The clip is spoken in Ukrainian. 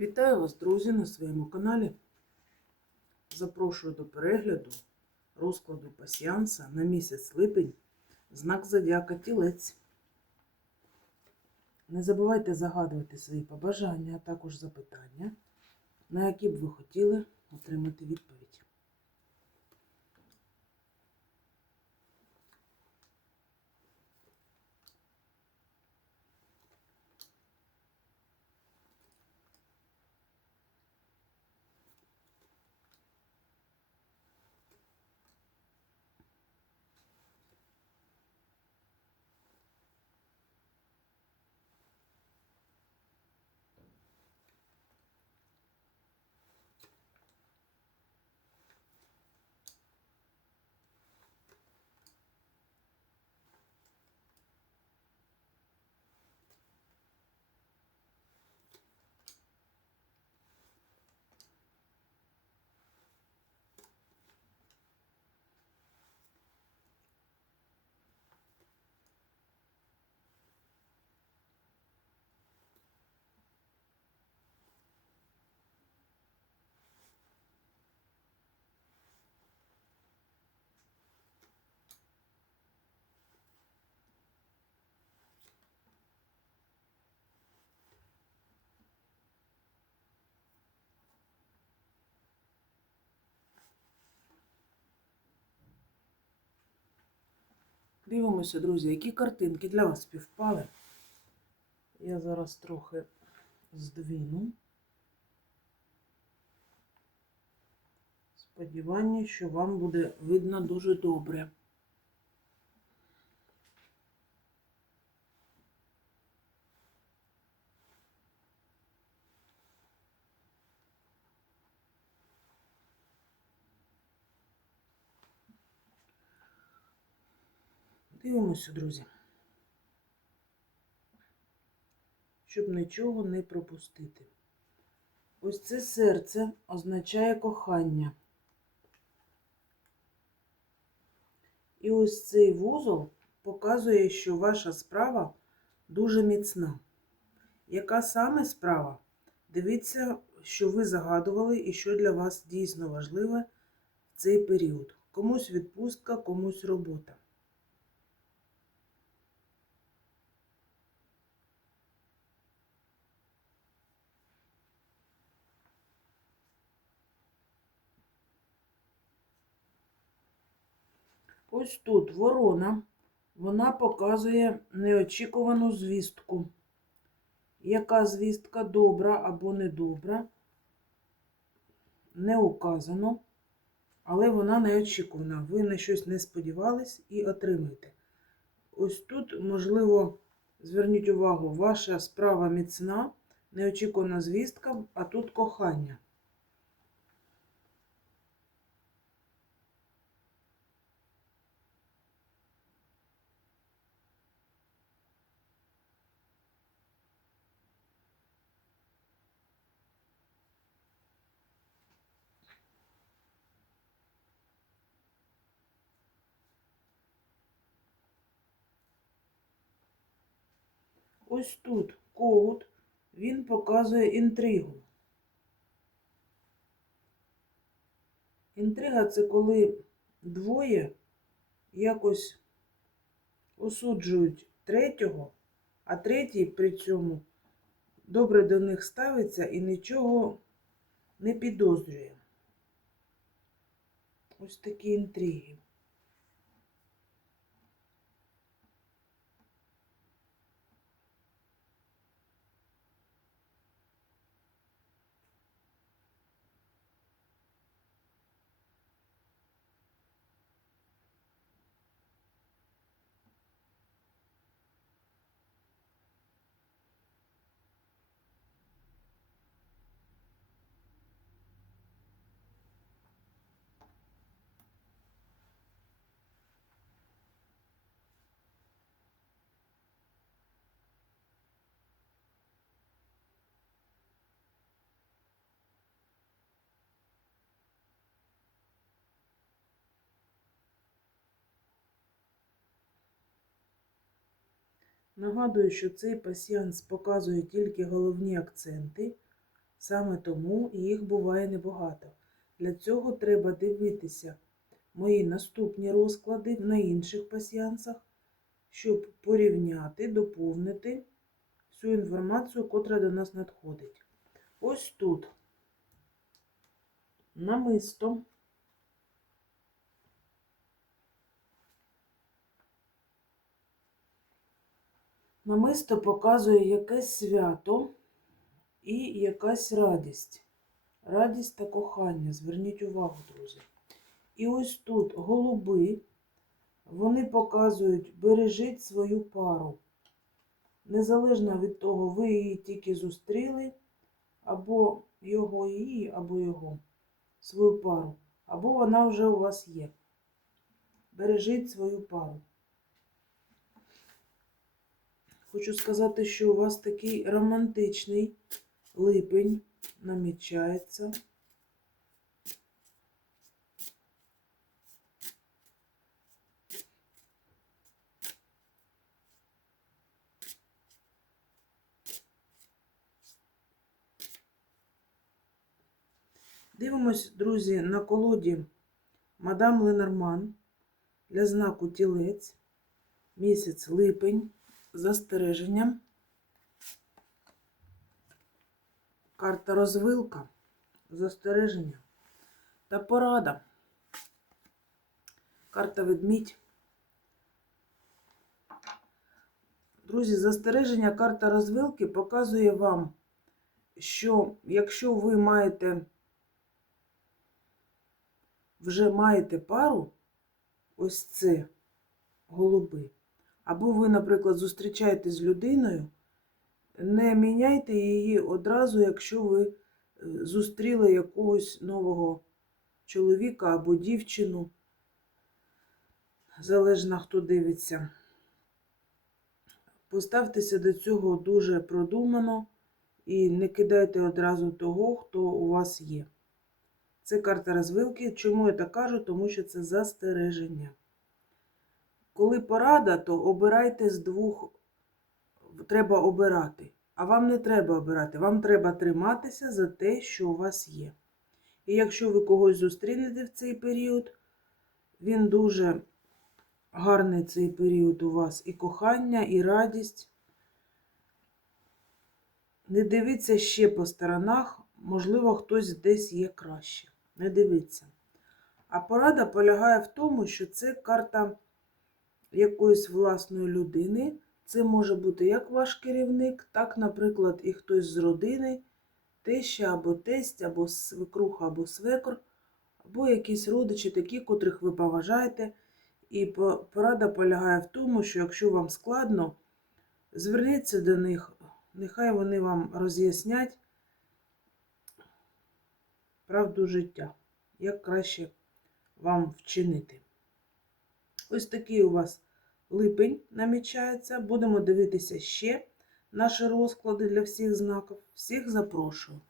Вітаю вас, друзі, на своєму каналі. Запрошую до перегляду розкладу пасіанса на місяць липень, знак Зодіака Тілець. Не забувайте загадувати свої побажання, а також запитання, на які б ви хотіли отримати відповідь. Дивимося, друзі, які картинки для вас співпали. Я зараз трохи здвину. Сподівання, що вам буде видно дуже добре. Дивимося, друзі. Щоб нічого не пропустити. Ось це серце означає кохання. І ось цей вузол показує, що ваша справа дуже міцна. Яка саме справа? Дивіться, що ви загадували і що для вас дійсно важливе в цей період. Комусь відпустка, комусь робота. Ось тут ворона, вона показує неочікувану звістку. Яка звістка добра або недобра, не указано, але вона неочікувана. Ви на щось не сподівались і отримаєте. Ось тут, можливо, зверніть увагу, ваша справа міцна, неочікувана звістка, а тут кохання. Ось тут коут, він показує інтригу. Інтрига це коли двоє якось осуджують третього, а третій при цьому добре до них ставиться і нічого не підозрює. Ось такі інтриги. Нагадую, що цей пасіанс показує тільки головні акценти. Саме тому їх буває небагато. Для цього треба дивитися мої наступні розклади на інших пасіянсах, щоб порівняти, доповнити всю інформацію, котра до нас надходить. Ось тут намисто. Намисто показує якесь свято і якась радість. Радість та кохання. Зверніть увагу, друзі. І ось тут голуби, вони показують, бережіть свою пару. Незалежно від того, ви її тільки зустріли, або його її, або його, свою пару, або вона вже у вас є. Бережіть свою пару. Хочу сказати, що у вас такий романтичний липень намічається. Дивимось, друзі, на колоді Мадам Ленорман для знаку тілець, місяць липень, застереження. Карта розвилка, застереження та порада. Карта ведмідь. Друзі, застереження карта розвилки показує вам, що якщо ви маєте вже маєте пару, ось це голуби, або ви, наприклад, зустрічаєтесь з людиною, не міняйте її одразу, якщо ви е, зустріли якогось нового чоловіка або дівчину, залежно хто дивиться. Поставтеся до цього дуже продумано і не кидайте одразу того, хто у вас є. Це карта розвилки. Чому я так кажу? Тому що це застереження. Коли порада, то обирайте з двох, треба обирати. А вам не треба обирати, вам треба триматися за те, що у вас є. І якщо ви когось зустрінете в цей період, він дуже гарний цей період у вас і кохання, і радість. Не дивіться ще по сторонах, можливо, хтось десь є краще. Не дивіться. А порада полягає в тому, що це карта якоїсь власної людини. Це може бути як ваш керівник, так, наприклад, і хтось з родини, теща або тесть, або свекруха, або свекор, або якісь родичі, такі, котрих ви поважаєте. І порада полягає в тому, що якщо вам складно, зверніться до них, нехай вони вам роз'яснять правду життя, як краще вам вчинити. Ось такий у вас липень намічається. Будемо дивитися ще наші розклади для всіх знаків. Всіх запрошую.